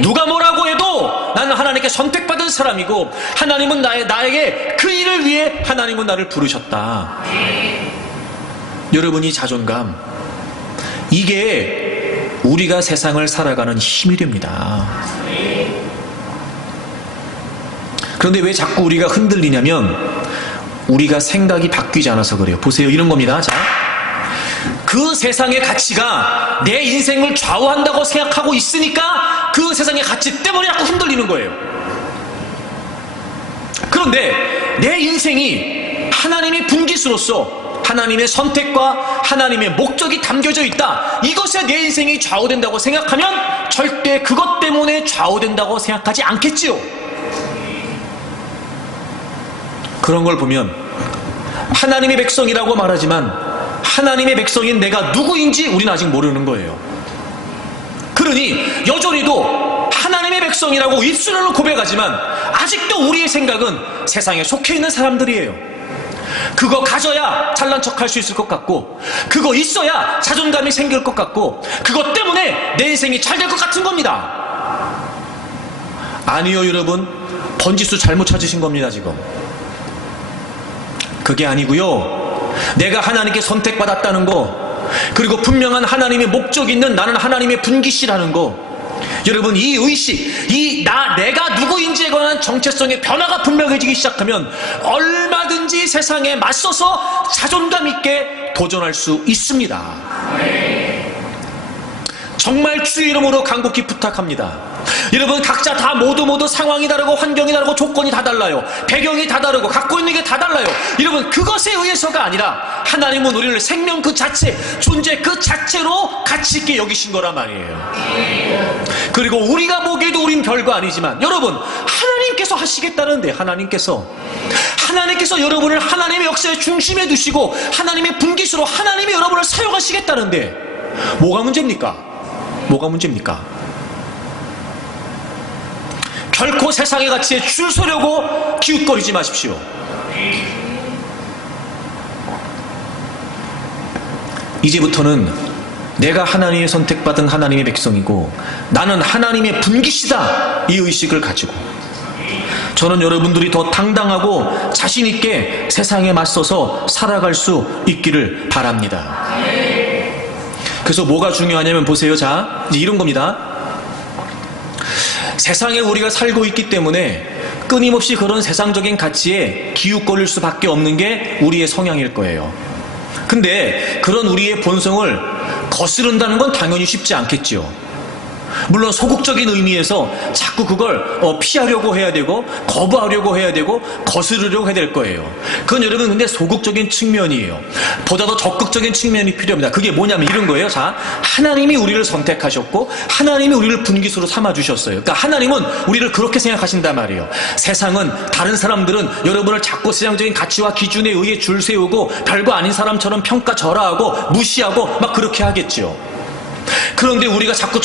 누가 뭐라고 해도 나는 하나님께 선택받은 사람이고, 하나님은 나에게 그 일을 위해 하나님은 나를 부르셨다. 여러분이 자존감, 이게 우리가 세상을 살아가는 힘이 됩니다. 그런데 왜 자꾸 우리가 흔들리냐면 우리가 생각이 바뀌지 않아서 그래요. 보세요, 이런 겁니다. 자, 그 세상의 가치가 내 인생을 좌우한다고 생각하고 있으니까 그 세상의 가치 때문에 자꾸 흔들리는 거예요. 그런데 내 인생이 하나님의 분깃으로서 하나님의 선택과 하나님의 목적이 담겨져 있다, 이것에 내 인생이 좌우된다고 생각하면 절대 그것 때문에 좌우된다고 생각하지 않겠지요. 그런 걸 보면 하나님의 백성이라고 말하지만 하나님의 백성인 내가 누구인지 우리는 아직 모르는 거예요. 그러니 여전히도 하나님의 백성이라고 입술로는 고백하지만 아직도 우리의 생각은 세상에 속해 있는 사람들이에요. 그거 가져야 잘난 척할 수 있을 것 같고, 그거 있어야 자존감이 생길 것 같고, 그것 때문에 내 인생이 잘 될 것 같은 겁니다. 아니요, 여러분, 번지수 잘못 찾으신 겁니다. 지금 그게 아니고요, 내가 하나님께 선택받았다는 거, 그리고 분명한 하나님의 목적이 있는 나는 하나님의 분깃이라는 거, 여러분, 이 의식, 내가 누구인지에 관한 정체성의 변화가 분명해지기 시작하면 얼마든지 세상에 맞서서 자존감 있게 도전할 수 있습니다. 정말 주의 이름으로 간곡히 부탁합니다. 여러분, 각자 다 모두 상황이 다르고 환경이 다르고 조건이 다 달라요. 배경이 다 다르고 갖고 있는 게 다 달라요. 여러분, 그것에 의해서가 아니라 하나님은 우리를 생명 그 자체, 존재 그 자체로 가치 있게 여기신 거란 말이에요. 그리고 우리가 보기에도 우린 별거 아니지만 여러분, 하나님께서 하시겠다는데, 하나님께서 여러분을 하나님의 역사의 중심에 두시고 하나님의 분깃으로 하나님이 여러분을 사용하시겠다는데 뭐가 문제입니까? 결코 세상의 가치에 줄 서려고 기웃거리지 마십시오. 이제부터는 내가 하나님의 선택받은 하나님의 백성이고 나는 하나님의 분깃이다, 이 의식을 가지고 저는 여러분들이 더 당당하고 자신있게 세상에 맞서서 살아갈 수 있기를 바랍니다. 그래서 뭐가 중요하냐면 보세요. 자, 이제 이런 겁니다. 세상에 우리가 살고 있기 때문에 끊임없이 그런 세상적인 가치에 기웃거릴 수밖에 없는 게 우리의 성향일 거예요. 근데 그런 우리의 본성을 거스른다는 건 당연히 쉽지 않겠죠. 물론 소극적인 의미에서 자꾸 그걸 피하려고 해야 되고 거부하려고 해야 되고 거스르려고 해야 될 거예요. 그건 여러분 근데 소극적인 측면이에요. 보다 더 적극적인 측면이 필요합니다. 그게 뭐냐면 이런 거예요. 자, 하나님이 우리를 선택하셨고 하나님이 우리를 분깃으로 삼아주셨어요. 그러니까 하나님은 우리를 그렇게 생각하신단 말이에요. 세상은, 다른 사람들은 여러분을 자꾸 세상적인 가치와 기준에 의해 줄 세우고 별거 아닌 사람처럼 평가절하하고 무시하고 막 그렇게 하겠죠. 그런데 우리가 자꾸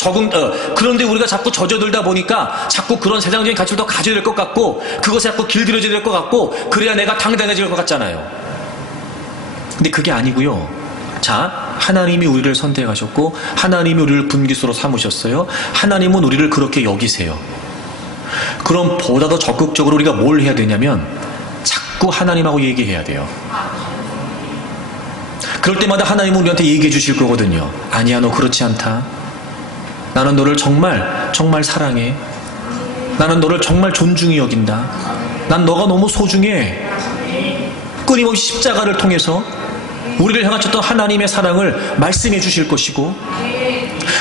젖어들다 보니까 자꾸 그런 세상적인 가치를 더 가져야 될 것 같고 그것에 자꾸 길들여져야 될 것 같고 그래야 내가 당당해질 것 같잖아요. 근데 그게 아니고요. 자, 하나님이 우리를 선택하셨고 하나님이 우리를 분깃으로 삼으셨어요. 하나님은 우리를 그렇게 여기세요. 그럼 보다 더 적극적으로 우리가 뭘 해야 되냐면 자꾸 하나님하고 얘기해야 돼요. 그럴 때마다 하나님은 우리한테 얘기해 주실 거거든요. 아니야, 너 그렇지 않다. 나는 너를 정말 사랑해. 나는 너를 정말 존중히 여긴다. 난 너가 너무 소중해. 끊임없이 십자가를 통해서 우리를 향하셨던 하나님의 사랑을 말씀해 주실 것이고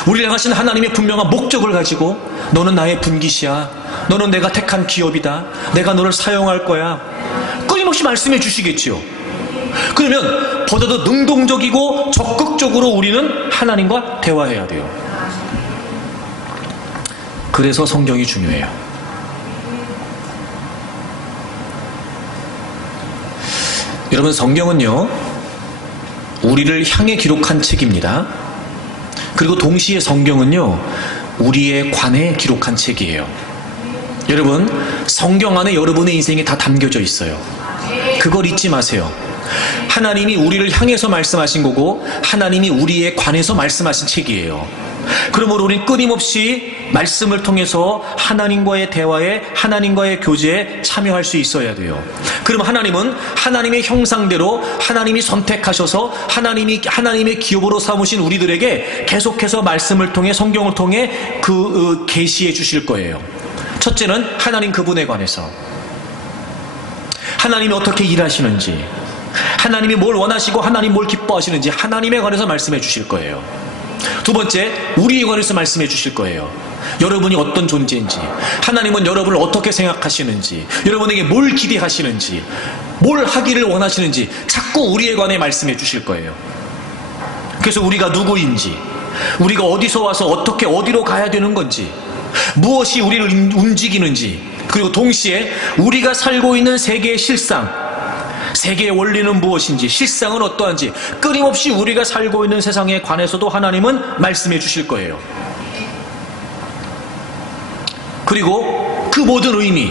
우리를 향하신 하나님의 분명한 목적을 가지고 너는 나의 분깃이야. 너는 내가 택한 기업이다. 내가 너를 사용할 거야. 끊임없이 말씀해 주시겠지요. 그러면 보다 더 능동적이고 적극적으로 우리는 하나님과 대화해야 돼요. 그래서 성경이 중요해요. 여러분, 성경은요 우리를 향해 기록한 책입니다. 그리고 동시에 성경은요 우리에 관해 기록한 책이에요. 여러분, 성경 안에 여러분의 인생이 다 담겨져 있어요. 그걸 잊지 마세요. 하나님이 우리를 향해서 말씀하신 거고 하나님이 우리에 관해서 말씀하신 책이에요. 그러므로 우리는 끊임없이 말씀을 통해서 하나님과의 대화에, 하나님과의 교제에 참여할 수 있어야 돼요. 그럼 하나님은 하나님의 형상대로 하나님이 선택하셔서 하나님의 기업으로 삼으신 우리들에게 계속해서 말씀을 통해, 성경을 통해 계시해 주실 거예요. 첫째는 하나님 그분에 관해서, 하나님이 어떻게 일하시는지, 하나님이 뭘 원하시고 하나님 뭘 기뻐하시는지 하나님에 관해서 말씀해 주실 거예요. 두 번째, 우리에 관해서 말씀해 주실 거예요. 여러분이 어떤 존재인지, 하나님은 여러분을 어떻게 생각하시는지, 여러분에게 뭘 기대하시는지, 뭘 하기를 원하시는지 자꾸 우리에 관해 말씀해 주실 거예요. 그래서 우리가 누구인지, 우리가 어디서 와서 어떻게 어디로 가야 되는 건지, 무엇이 우리를 움직이는지, 그리고 동시에 우리가 살고 있는 세계의 실상, 세계의 원리는 무엇인지, 실상은 어떠한지 끊임없이 우리가 살고 있는 세상에 관해서도 하나님은 말씀해 주실 거예요. 그리고 그 모든 의미,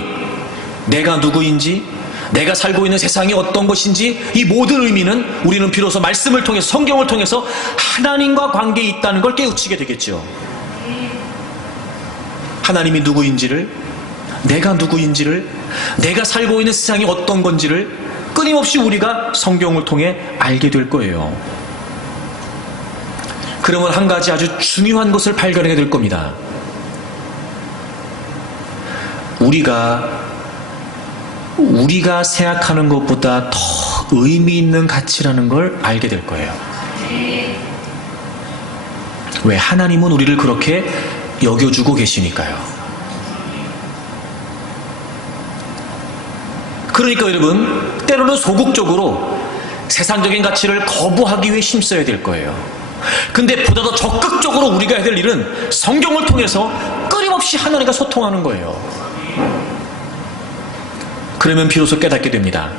내가 누구인지, 내가 살고 있는 세상이 어떤 것인지, 이 모든 의미는 우리는 비로소 말씀을 통해서, 성경을 통해서 하나님과 관계에 있다는 걸 깨우치게 되겠죠. 하나님이 누구인지를, 내가 누구인지를, 내가 살고 있는 세상이 어떤 건지를 끊임없이 우리가 성경을 통해 알게 될 거예요. 그러면 한 가지 아주 중요한 것을 발견하게 될 겁니다. 우리가 생각하는 것보다 더 의미 있는 가치라는 걸 알게 될 거예요. 왜? 하나님은 우리를 그렇게 여겨주고 계시니까요. 그러니까 여러분, 때로는 소극적으로 세상적인 가치를 거부하기 위해 힘써야 될 거예요. 근데 보다 더 적극적으로 우리가 해야 될 일은 성경을 통해서 끊임없이 하나님과 소통하는 거예요. 그러면 비로소 깨닫게 됩니다.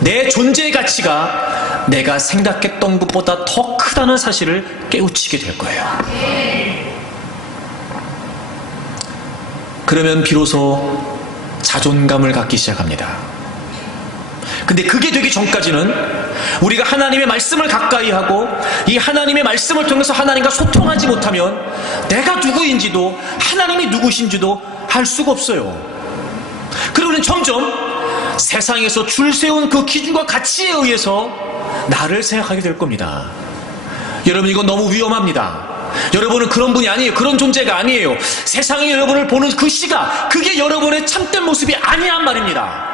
내 존재의 가치가 내가 생각했던 것보다 더 크다는 사실을 깨우치게 될 거예요. 그러면 비로소 자존감을 갖기 시작합니다. 근데 그게 되기 전까지는 우리가 하나님의 말씀을 가까이 하고 이 하나님의 말씀을 통해서 하나님과 소통하지 못하면 내가 누구인지도 하나님이 누구신지도 알 수가 없어요. 그리고 우리는 점점 세상에서 줄 세운 그 기준과 가치에 의해서 나를 생각하게 될 겁니다. 여러분, 이건 너무 위험합니다. 여러분은 그런 분이 아니에요. 그런 존재가 아니에요. 세상이 여러분을 보는 그 시각, 그게 여러분의 참된 모습이 아니란 말입니다.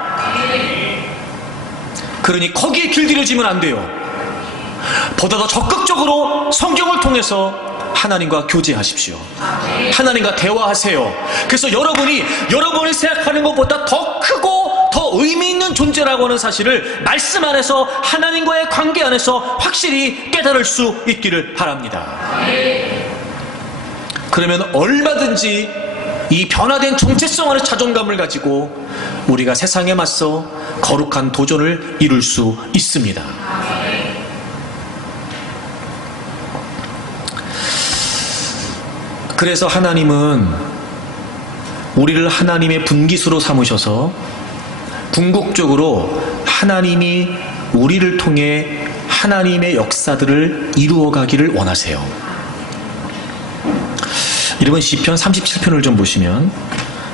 그러니 거기에 길들여지면 안 돼요. 보다 더 적극적으로 성경을 통해서 하나님과 교제하십시오. 하나님과 대화하세요. 그래서 여러분이 생각하는 것보다 더 크고 더 의미 있는 존재라고 하는 사실을 말씀 안에서 하나님과의 관계 안에서 확실히 깨달을 수 있기를 바랍니다. 그러면 얼마든지 이 변화된 정체성 안에 자존감을 가지고 우리가 세상에 맞서 거룩한 도전을 이룰 수 있습니다. 그래서 하나님은 우리를 하나님의 분깃으로 삼으셔서 궁극적으로 하나님이 우리를 통해 하나님의 역사들을 이루어가기를 원하세요. 여러분, 시편 37편을 좀 보시면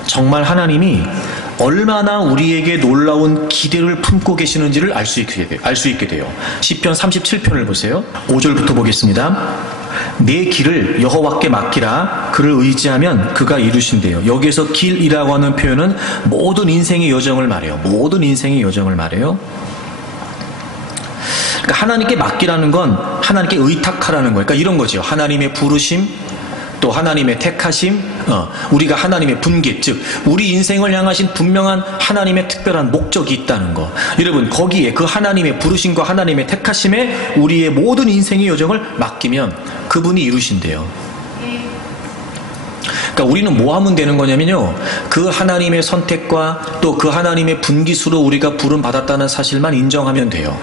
정말 하나님이 얼마나 우리에게 놀라운 기대를 품고 계시는지를 알 수 있게 돼요. 시편 37편을 보세요. 5절부터 보겠습니다. 내 길을 여호와께 맡기라. 그를 의지하면 그가 이루신대요. 여기에서 길이라고 하는 표현은 모든 인생의 여정을 말해요. 모든 인생의 여정을 말해요. 그러니까 하나님께 맡기라는 건 하나님께 의탁하라는 거예요. 그러니까 이런 거죠. 하나님의 부르심, 또 하나님의 택하심, 우리가 하나님의 분깃, 즉 우리 인생을 향하신 분명한 하나님의 특별한 목적이 있다는 거. 여러분, 거기에 그 하나님의 부르심과 하나님의 택하심에 우리의 모든 인생의 여정을 맡기면 그분이 이루신대요. 그러니까 우리는 뭐 하면 되는 거냐면요, 그 하나님의 선택과 또 그 하나님의 분깃으로 우리가 부름 받았다는 사실만 인정하면 돼요.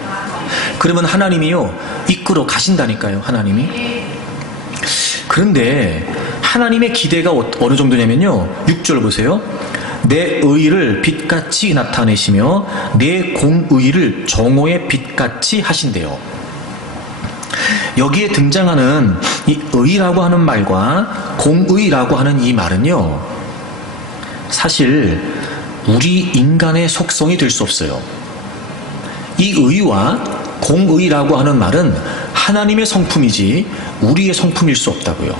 그러면 하나님이요 이끌어 가신다니까요. 하나님이. 그런데 하나님의 기대가 어느 정도냐면요, 6절 보세요. 내 의를 빛같이 나타내시며 내 공의를 정오의 빛같이 하신대요. 여기에 등장하는 이 의라고 하는 말과 공의라고 하는 이 말은요, 사실 우리 인간의 속성이 될 수 없어요. 이 의와 공의라고 하는 말은 하나님의 성품이지 우리의 성품일 수 없다고요.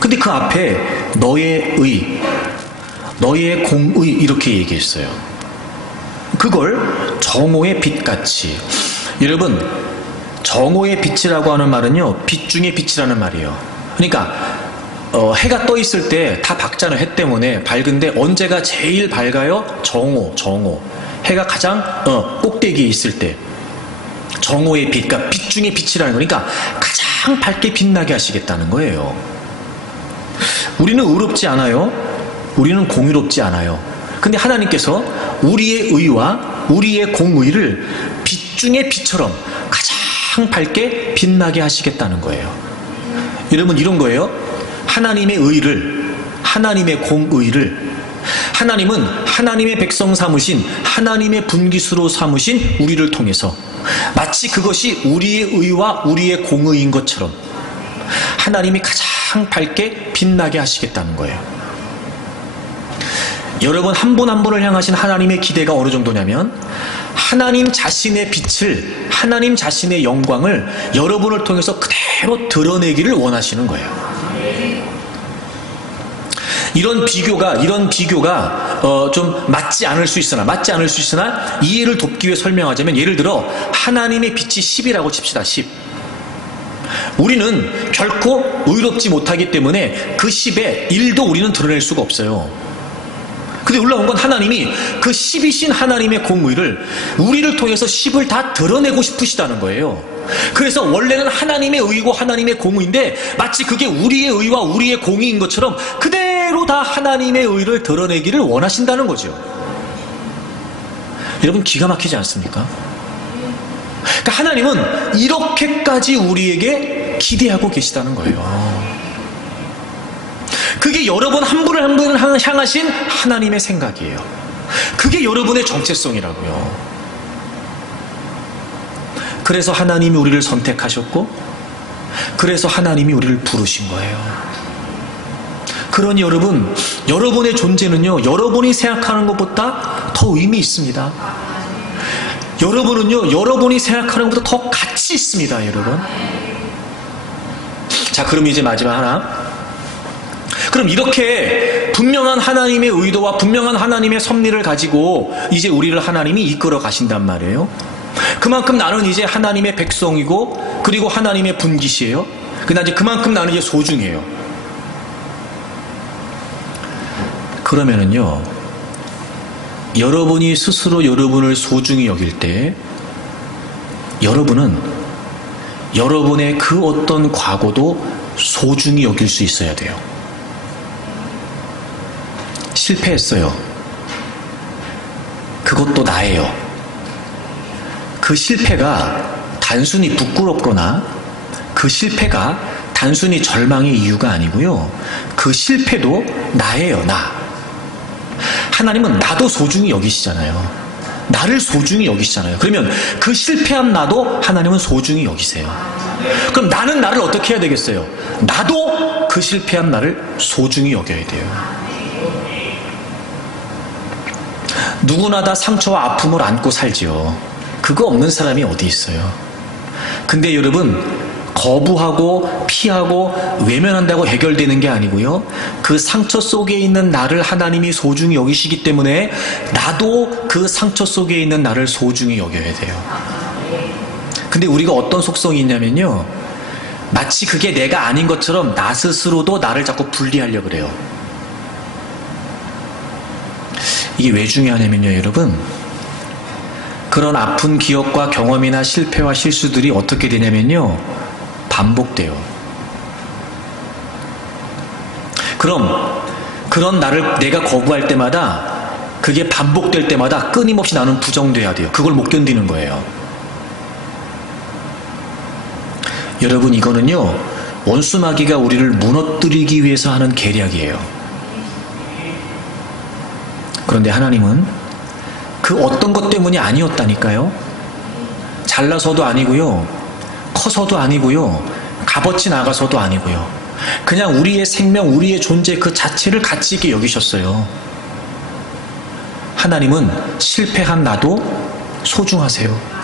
근데 그 앞에 너의 의, 너의 공의 이렇게 얘기했어요. 그걸 정오의 빛같이. 여러분, 정오의 빛이라고 하는 말은요, 빛 중에 빛이라는 말이에요. 그러니까 해가 떠 있을 때 다 밝잖아요. 해 때문에 밝은데 언제가 제일 밝아요? 정오. 해가 가장 꼭대기에 있을 때 정오의 빛, 그러니까 빛 중에 빛이라는 거니까 가장 밝게 빛나게 하시겠다는 거예요. 우리는 의롭지 않아요. 우리는 공의롭지 않아요. 근데 하나님께서 우리의 의와 우리의 공의를 빛 중에 빛처럼 가장 밝게 빛나게 하시겠다는 거예요. 여러분, 이런 거예요. 하나님의 의를, 하나님의 공의를, 하나님은 하나님의 백성 삼으신, 하나님의 분깃으로 삼으신 우리를 통해서 마치 그것이 우리의 의와 우리의 공의인 것처럼 하나님이 가장 밝게 빛나게 하시겠다는 거예요. 여러분, 한 분 한 분을 향하신 하나님의 기대가 어느 정도냐면 하나님 자신의 빛을, 하나님 자신의 영광을 여러분을 통해서 그대로 드러내기를 원하시는 거예요. 이런 비교가 좀 맞지 않을 수 있으나 이해를 돕기 위해 설명하자면, 예를 들어 하나님의 빛이 10이라고 칩시다. 10. 우리는 결코 의롭지 못하기 때문에 그 10에 1도 우리는 드러낼 수가 없어요. 근데 놀라운 건 하나님이 그 10이신 하나님의 공의를 우리를 통해서 10을 다 드러내고 싶으시다는 거예요. 그래서 원래는 하나님의 의고 하나님의 공의인데 마치 그게 우리의 의와 우리의 공의인 것처럼 그대로 다 하나님의 의를 드러내기를 원하신다는 거죠. 여러분, 기가 막히지 않습니까? 그러니까 하나님은 이렇게까지 우리에게 기대하고 계시다는 거예요. 그게 여러분 한 분을 한 분을 향하신 하나님의 생각이에요. 그게 여러분의 정체성이라고요. 그래서 하나님이 우리를 선택하셨고, 그래서 하나님이 우리를 부르신 거예요. 그러니 여러분, 여러분의 존재는요, 여러분이 생각하는 것보다 더 의미 있습니다. 여러분은요, 여러분이 생각하는 것보다 더 가치 있습니다, 여러분. 자, 그럼 이제 마지막 하나. 그럼 이렇게 분명한 하나님의 의도와 분명한 하나님의 섭리를 가지고 이제 우리를 하나님이 이끌어 가신단 말이에요. 그만큼 나는 이제 하나님의 백성이고, 그리고 하나님의 분깃이에요. 그러나 이제 그만큼 나는 이제 소중해요. 그러면은요, 여러분이 스스로 여러분을 소중히 여길 때 여러분은 여러분의 그 어떤 과거도 소중히 여길 수 있어야 돼요. 실패했어요. 그것도 나예요. 그 실패가 단순히 부끄럽거나 그 실패가 단순히 절망의 이유가 아니고요. 그 실패도 나예요, 나. 하나님은 나도 소중히 여기시잖아요. 나를 소중히 여기시잖아요. 그러면 그 실패한 나도 하나님은 소중히 여기세요. 그럼 나는 나를 어떻게 해야 되겠어요? 나도 그 실패한 나를 소중히 여겨야 돼요. 누구나 다 상처와 아픔을 안고 살지요. 그거 없는 사람이 어디 있어요. 근데 여러분, 거부하고 피하고 외면한다고 해결되는 게 아니고요. 그 상처 속에 있는 나를 하나님이 소중히 여기시기 때문에 나도 그 상처 속에 있는 나를 소중히 여겨야 돼요. 근데 우리가 어떤 속성이 있냐면요, 마치 그게 내가 아닌 것처럼 나 스스로도 나를 자꾸 분리하려고 그래요. 이게 왜 중요하냐면요, 여러분, 그런 아픈 기억과 경험이나 실패와 실수들이 어떻게 되냐면요, 반복돼요. 그럼 그런 나를 내가 거부할 때마다, 그게 반복될 때마다 끊임없이 나는 부정돼야 돼요. 그걸 못 견디는 거예요. 여러분, 이거는요, 원수마귀가 우리를 무너뜨리기 위해서 하는 계략이에요. 그런데 하나님은 그 어떤 것 때문이 아니었다니까요. 잘나서도 아니고요, 커서도 아니고요, 값어치 나가서도 아니고요. 그냥 우리의 생명, 우리의 존재 그 자체를 가치 있게 여기셨어요. 하나님은 실패한 나도 소중하세요.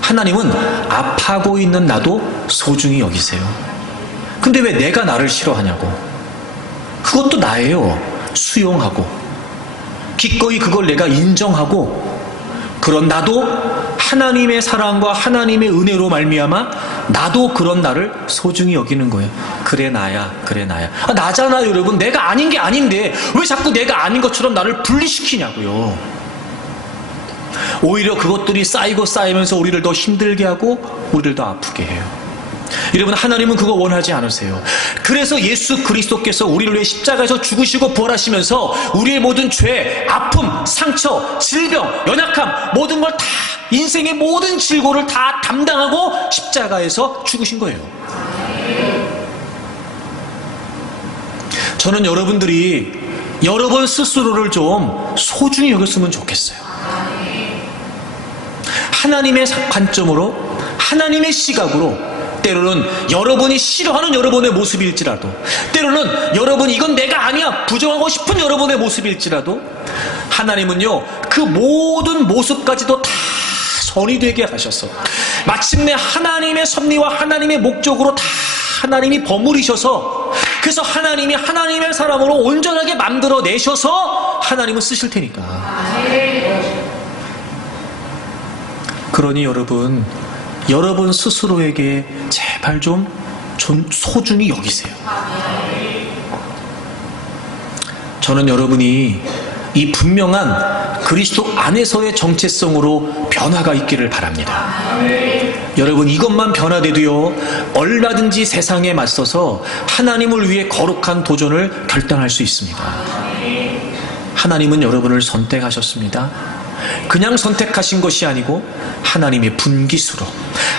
하나님은 아파하고 있는 나도 소중히 여기세요. 근데 왜 내가 나를 싫어하냐고. 그것도 나예요. 수용하고 기꺼이 그걸 내가 인정하고, 그런 나도 하나님의 사랑과 하나님의 은혜로 말미암아 나도 그런 나를 소중히 여기는 거예요. 그래 나야, 그래 나야. 나잖아요, 여러분. 내가 아닌 게 아닌데 왜 자꾸 내가 아닌 것처럼 나를 분리시키냐고요. 오히려 그것들이 쌓이고 쌓이면서 우리를 더 힘들게 하고 우리를 더 아프게 해요. 여러분, 하나님은 그거 원하지 않으세요. 그래서 예수 그리스도께서 우리를 위해 십자가에서 죽으시고 부활하시면서 우리의 모든 죄, 아픔, 상처, 질병, 연약함, 모든 걸 다, 인생의 모든 질고를 다 담당하고 십자가에서 죽으신 거예요. 저는 여러분들이 여러분 스스로를 좀 소중히 여겼으면 좋겠어요. 하나님의 관점으로, 하나님의 시각으로, 때로는 여러분이 싫어하는 여러분의 모습일지라도, 때로는 여러분 이건 내가 아니야 부정하고 싶은 여러분의 모습일지라도, 하나님은요 그 모든 모습까지도 다 선이 되게 하셔서 마침내 하나님의 섭리와 하나님의 목적으로 다 하나님이 버무리셔서 그래서 하나님이 하나님의 사람으로 온전하게 만들어내셔서 하나님은 쓰실 테니까. 그러니 여러분 스스로에게 제발 좀 소중히 여기세요. 저는 여러분이 이 분명한 그리스도 안에서의 정체성으로 변화가 있기를 바랍니다. 여러분, 이것만 변화돼도요, 얼마든지 세상에 맞서서 하나님을 위해 거룩한 도전을 결단할 수 있습니다. 하나님은 여러분을 선택하셨습니다. 그냥 선택하신 것이 아니고 하나님의 분기수로,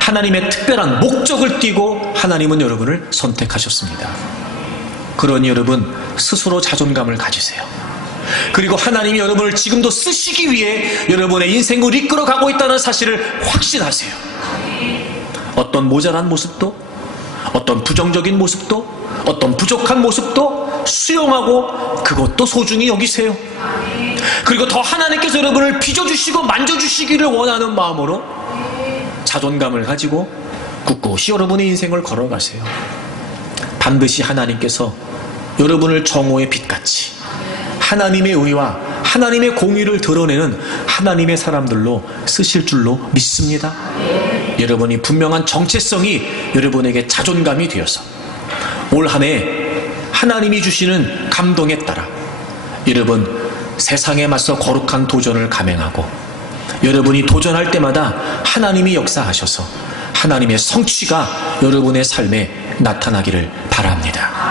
하나님의 특별한 목적을 띠고 하나님은 여러분을 선택하셨습니다. 그러니 여러분, 스스로 자존감을 가지세요. 그리고 하나님이 여러분을 지금도 쓰시기 위해 여러분의 인생을 이끌어가고 있다는 사실을 확신하세요. 어떤 모자란 모습도, 어떤 부정적인 모습도, 어떤 부족한 모습도 수용하고 그것도 소중히 여기세요. 그리고 더 하나님께서 여러분을 빚어주시고 만져주시기를 원하는 마음으로 자존감을 가지고 꿋꿋이 여러분의 인생을 걸어가세요. 반드시 하나님께서 여러분을 정오의 빛같이 하나님의 의와 하나님의 공의를 드러내는 하나님의 사람들로 쓰실 줄로 믿습니다. 여러분이 분명한 정체성이 여러분에게 자존감이 되어서 올 한 해 하나님이 주시는 감동에 따라 여러분 세상에 맞서 거룩한 도전을 감행하고, 여러분이 도전할 때마다 하나님이 역사하셔서 하나님의 성취가 여러분의 삶에 나타나기를 바랍니다.